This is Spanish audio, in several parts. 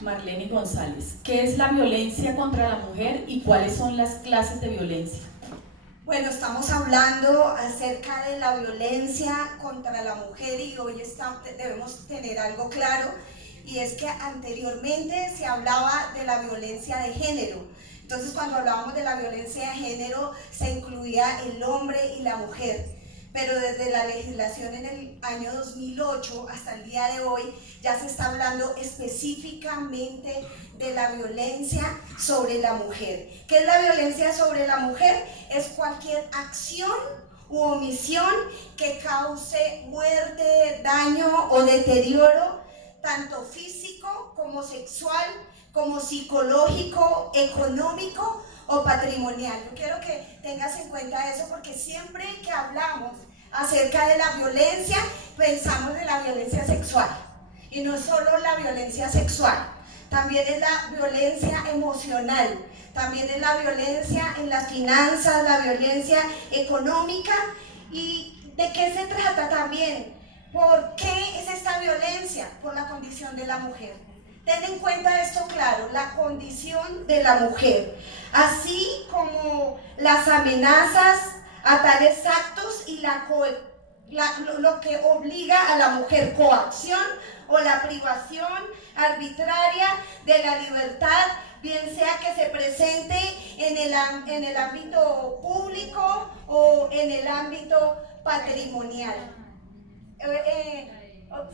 Marlene González, ¿qué es la violencia contra la mujer y cuáles son las clases de violencia? Bueno, estamos hablando acerca de la violencia contra la mujer y hoy debemos tener algo claro, y es que anteriormente se hablaba de la violencia de género. Entonces, cuando hablábamos de la violencia de género se incluía el hombre y la mujer. Pero desde la legislación en el año 2008 hasta el día de hoy ya se está hablando específicamente de la violencia sobre la mujer. ¿Qué es la violencia sobre la mujer? Es cualquier acción u omisión que cause muerte, daño o deterioro, tanto físico como sexual, como psicológico, económico o patrimonial. Yo quiero que tengas en cuenta eso, porque siempre que hablamos acerca de la violencia, pensamos en la violencia sexual. Y no es solo la violencia sexual, también es la violencia emocional, también es la violencia en las finanzas, la violencia económica. ¿Y de qué se trata también? ¿Por qué es esta violencia? Por la condición de la mujer. Ten en cuenta esto claro, la condición de la mujer, así como las amenazas a tales actos y lo que obliga a la mujer, coacción o la privación arbitraria de la libertad, bien sea que se presente en el ámbito público o en el ámbito patrimonial.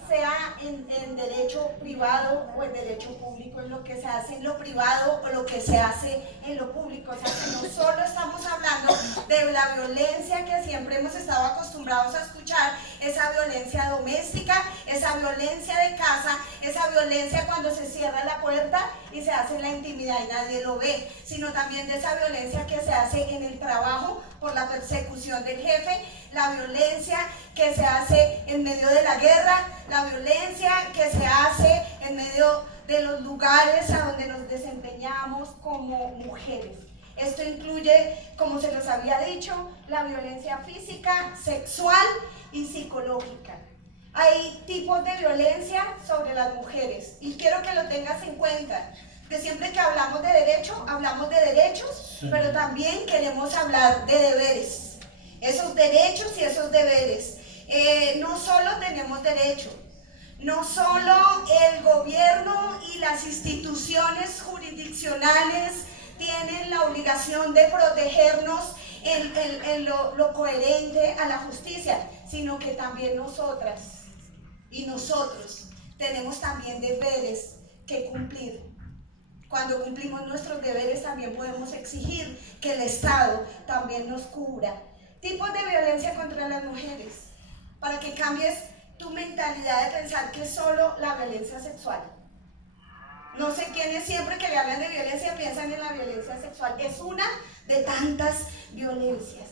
Sea en derecho privado o en derecho público, en lo que se hace en lo privado o lo que se hace en lo público. O sea, que no solo estamos hablando de la violencia que siempre hemos estado acostumbrados a escuchar, esa violencia doméstica, esa violencia de casa, esa violencia cuando se cierra la puerta y se hace en la intimidad y nadie lo ve, sino también de esa violencia que se hace en el trabajo por la persecución del jefe, la violencia que se hace en medio de la guerra, la violencia que se hace en medio de los lugares a donde nos desempeñamos como mujeres. Esto incluye, como se los había dicho, la violencia física, sexual y psicológica. Hay tipos de violencia sobre las mujeres y quiero que lo tengas en cuenta, que siempre que hablamos de derecho, hablamos de derechos, pero también queremos hablar de deberes. Esos derechos y esos deberes. No solo tenemos derecho, no solo el gobierno y las instituciones jurisdiccionales tienen la obligación de protegernos en lo coherente a la justicia, sino que también nosotras y nosotros tenemos también deberes que cumplir. Cuando cumplimos nuestros deberes también podemos exigir que el Estado también nos cubra. Tipos de violencia contra las mujeres, para que cambies tu mentalidad de pensar que es solo la violencia sexual. No sé quiénes siempre que le hablan de violencia piensan en la violencia sexual. Es una de tantas violencias.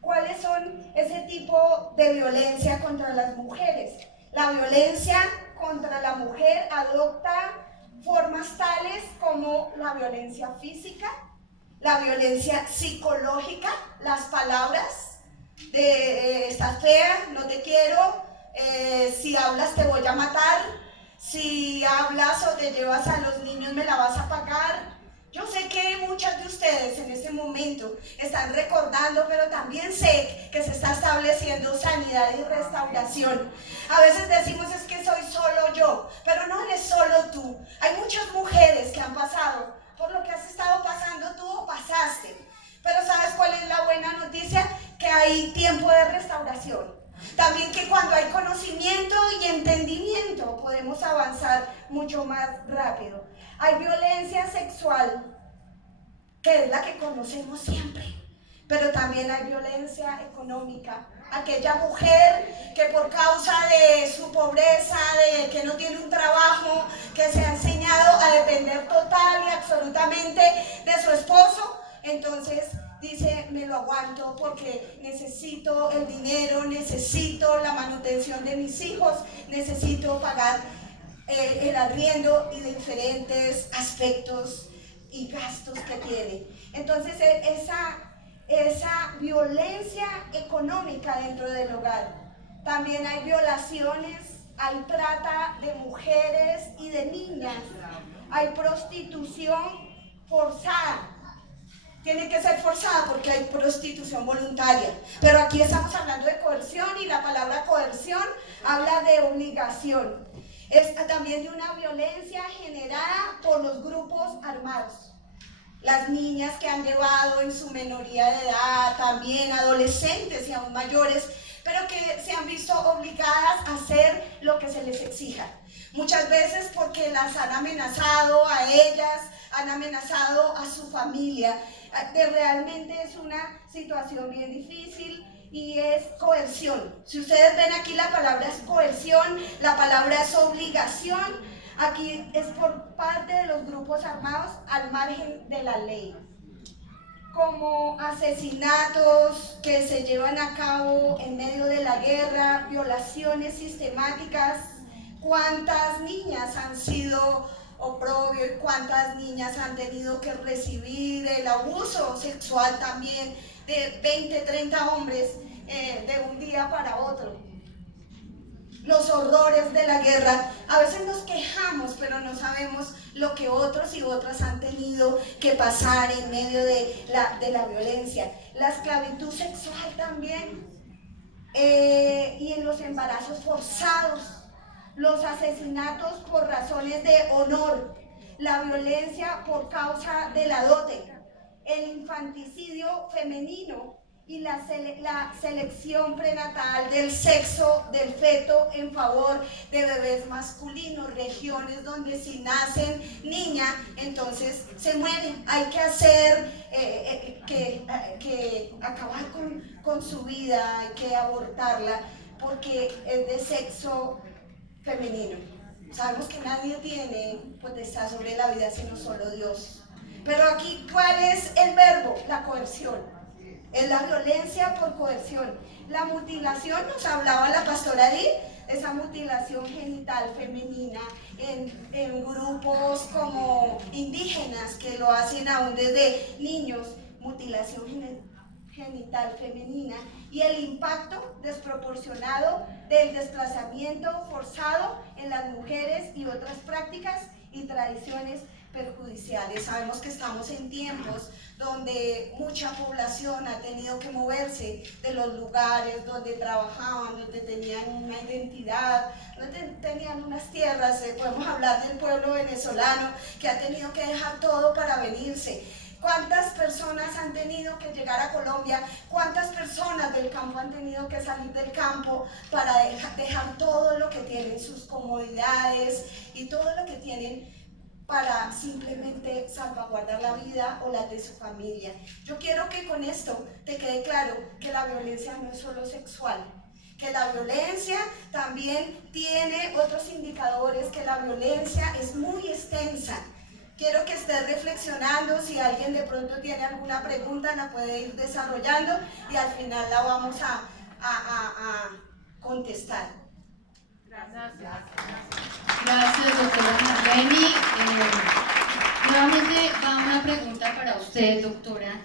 ¿Cuáles son ese tipo de violencia contra las mujeres? La violencia contra la mujer adopta formas tales como la violencia física, la violencia psicológica, las palabras de estás fea, no te quiero, si hablas te voy a matar, si hablas o te llevas a los niños me la vas a pagar. Yo sé que muchas de ustedes en este momento están recordando, pero también sé que se está estableciendo sanidad y restauración. A veces decimos es que soy solo yo, pero no eres solo tú. Hay muchas mujeres que han pasado por lo que has estado pasando tú o pasaste. Pero ¿sabes cuál es la buena noticia? Que hay tiempo de restauración. También que cuando hay conocimiento y entendimiento podemos avanzar mucho más rápido. Hay violencia sexual, que es la que conocemos siempre, pero también hay violencia económica. Aquella mujer que por causa de su pobreza, de que no tiene un trabajo, que se ha enseñado a depender total y absolutamente de su esposo, entonces dice, me lo aguanto porque necesito el dinero, necesito la manutención de mis hijos, necesito pagar el arriendo y de diferentes aspectos y gastos que tiene. Entonces esa violencia económica dentro del hogar. También hay violaciones hay trata de mujeres y de niñas, hay prostitución forzada. Tiene que ser forzada porque hay prostitución voluntaria. Pero aquí estamos hablando de coerción y la palabra coerción habla de obligación. Es también de una violencia generada por los grupos armados. Las niñas que han llevado en su minoría de edad, también adolescentes y aún mayores, pero que se han visto obligadas a hacer lo que se les exija. Muchas veces porque las han amenazado a ellas, han amenazado a su familia. Realmente es una situación bien difícil y es coerción. Si ustedes ven aquí, la palabra es coerción, la palabra es obligación. Aquí es por parte de los grupos armados al margen de la ley. Como asesinatos que se llevan a cabo en medio de la guerra, violaciones sistemáticas. ¿Cuántas niñas han sido oprobio y cuántas niñas han tenido que recibir el abuso sexual también de 20, 30 hombres de un día para otro? Los horrores de la guerra. A veces nos quejamos, pero no sabemos lo que otros y otras han tenido que pasar en medio de la violencia. La esclavitud sexual también, y en los embarazos forzados, los asesinatos por razones de honor, la violencia por causa de la dote, el infanticidio femenino y la selección prenatal del sexo del feto en favor de bebés masculinos, regiones donde si nacen niña, entonces se mueren. Hay que hacer, que acabar con su vida, hay que abortarla porque es de sexo femenino. Sabemos que nadie tiene potestad sobre la vida sino solo Dios. Pero aquí, ¿cuál es el verbo? La coerción. Es la violencia por coerción. La mutilación, nos hablaba la pastora Edith, esa mutilación genital femenina en grupos como indígenas que lo hacen aún desde niños, mutilación genital femenina, y el impacto desproporcionado del desplazamiento forzado en las mujeres y otras prácticas y tradiciones perjudiciales. Sabemos que estamos en tiempos donde mucha población ha tenido que moverse de los lugares donde trabajaban, donde tenían una identidad, donde tenían unas tierras. Podemos hablar del pueblo venezolano que ha tenido que dejar todo para venirse. ¿Cuántas personas han tenido que llegar a Colombia? ¿Cuántas personas del campo han tenido que salir del campo para dejar todo lo que tienen, sus comodidades y todo lo que tienen para simplemente salvaguardar la vida o la de su familia? Yo quiero que con esto te quede claro que la violencia no es solo sexual, que la violencia también tiene otros indicadores, que la violencia es muy extensa. Quiero que estés reflexionando. Si alguien de pronto tiene alguna pregunta, la puede ir desarrollando y al final la vamos a contestar. Gracias, doctora Marleni. Nuevamente va una pregunta para usted, doctora.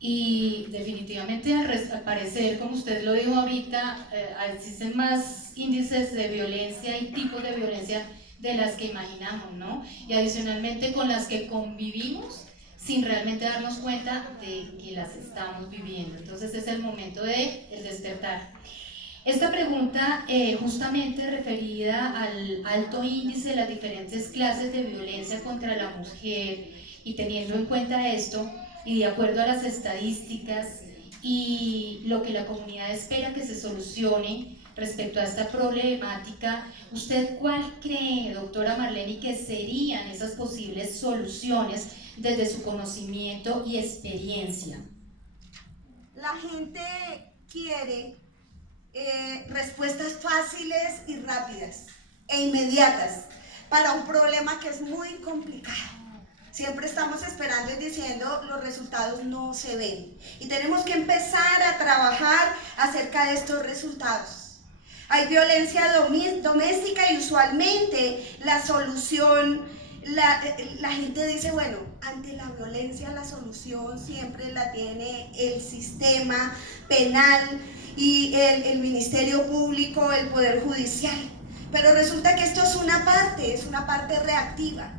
Y definitivamente al parecer, como usted lo dijo ahorita, existen más índices de violencia y tipos de violencia de las que imaginamos, ¿no? Y adicionalmente con las que convivimos sin realmente darnos cuenta de que las estamos viviendo. Entonces es el momento de despertar. Esta pregunta justamente referida al alto índice de las diferentes clases de violencia contra la mujer, y teniendo en cuenta esto y de acuerdo a las estadísticas y lo que la comunidad espera que se solucione respecto a esta problemática, ¿usted cuál cree, doctora Marleni, que serían esas posibles soluciones desde su conocimiento y experiencia? La gente quiere respuestas fáciles y rápidas e inmediatas para un problema que es muy complicado. Siempre estamos esperando y diciendo los resultados no se ven, y tenemos que empezar a trabajar acerca de estos resultados. Hay violencia doméstica y usualmente la solución, la gente dice, bueno, ante la violencia la solución siempre la tiene el sistema penal y el Ministerio Público, el Poder Judicial. Pero resulta que esto es una parte reactiva.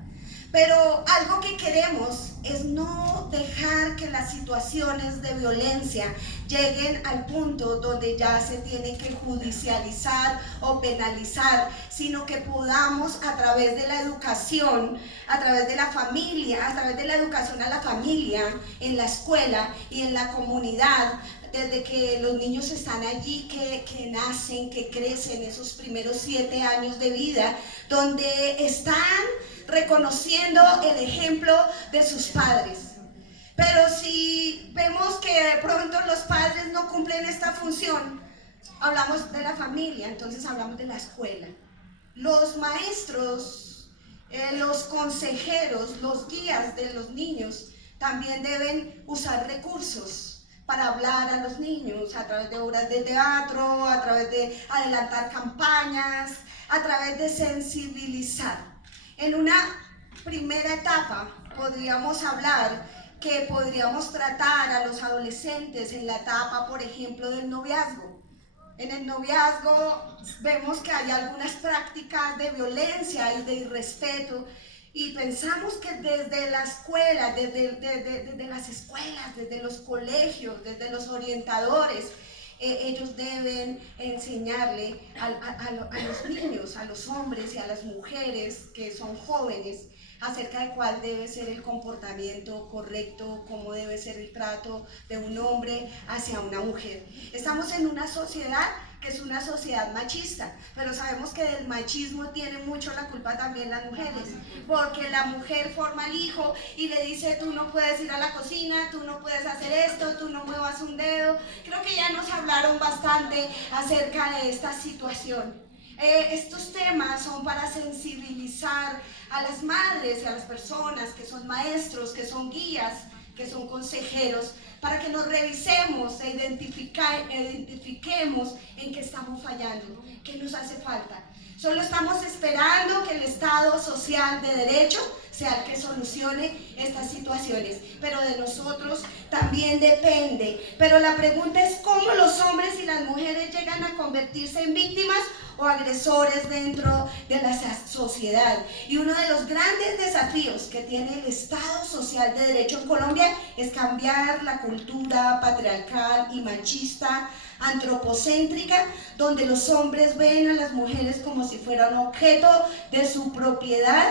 Pero algo que queremos es no dejar que las situaciones de violencia lleguen al punto donde ya se tiene que judicializar o penalizar, sino que podamos, a través de la educación, a través de la familia, a través de la educación a la familia, en la escuela y en la comunidad, desde que los niños están allí, que nacen, que crecen esos primeros 7 años de vida, donde están reconociendo el ejemplo de sus padres. Pero si vemos que de pronto los padres no cumplen esta función, hablamos de la familia, entonces hablamos de la escuela. Los maestros, los consejeros, los guías de los niños también deben usar recursos para hablar a los niños a través de obras de teatro, a través de adelantar campañas, a través de sensibilizar. En una primera etapa podríamos hablar que podríamos tratar a los adolescentes en la etapa, por ejemplo, del noviazgo. En el noviazgo vemos que hay algunas prácticas de violencia y de irrespeto, y pensamos que desde la escuela, desde las escuelas, desde los colegios, desde los orientadores, ellos deben enseñarle a los niños, a los hombres y a las mujeres que son jóvenes, acerca de cuál debe ser el comportamiento correcto, cómo debe ser el trato de un hombre hacia una mujer. Estamos en una sociedad que es una sociedad machista, pero sabemos que del machismo tienen mucho la culpa también las mujeres, porque la mujer forma al hijo y le dice: tú no puedes ir a la cocina, tú no puedes hacer esto, tú no muevas un dedo. Creo que ya nos hablaron bastante acerca de esta situación. Estos temas son para sensibilizar a las madres y a las personas que son maestros, que son guías, que son consejeros, para que nos revisemos e identifiquemos en qué estamos fallando, qué nos hace falta. Solo estamos esperando que el Estado social de derecho sea el que solucione estas situaciones, pero de nosotros también depende. Pero la pregunta es: ¿cómo los hombres y las mujeres llegan a convertirse en víctimas o agresores dentro de la sociedad? Y uno de los grandes desafíos que tiene el Estado social de derecho en Colombia es cambiar la cultura patriarcal y machista, antropocéntrica, donde los hombres ven a las mujeres como si fueran objeto de su propiedad.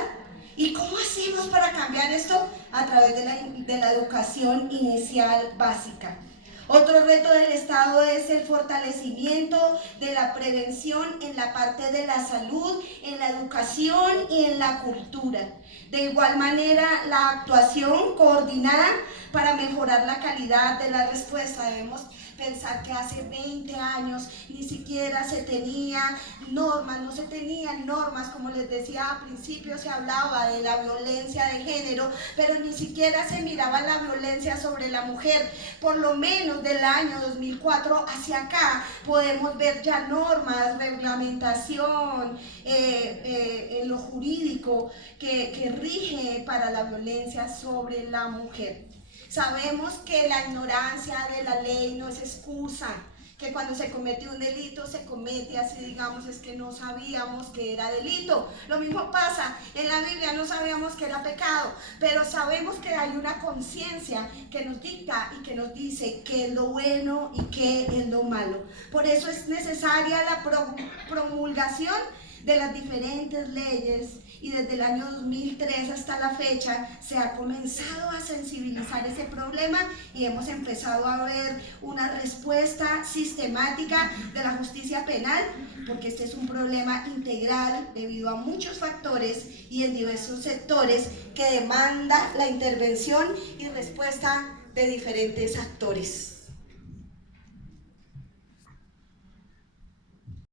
¿Y cómo hacemos para cambiar esto? A través de la educación inicial básica. Otro reto del Estado es el fortalecimiento de la prevención en la parte de la salud, en la educación y en la cultura. De igual manera, la actuación coordinada para mejorar la calidad de la respuesta. Debemos pensar que hace 20 años ni siquiera se tenía normas, no se tenían normas, como les decía al principio, se hablaba de la violencia de género, pero ni siquiera se miraba la violencia sobre la mujer. Por lo menos del año 2004 hacia acá podemos ver ya normas, reglamentación en lo jurídico que rige para la violencia sobre la mujer. Sabemos que la ignorancia de la ley no es excusa, que cuando se comete un delito se comete así, digamos, es que no sabíamos que era delito. Lo mismo pasa en la Biblia, no sabíamos que era pecado, pero sabemos que hay una conciencia que nos dicta y que nos dice qué es lo bueno y qué es lo malo. Por eso es necesaria la promulgación de las diferentes leyes, y desde el año 2003 hasta la fecha se ha comenzado a sensibilizar ese problema y hemos empezado a ver una respuesta sistemática de la justicia penal, porque este es un problema integral debido a muchos factores y en diversos sectores que demanda la intervención y respuesta de diferentes actores.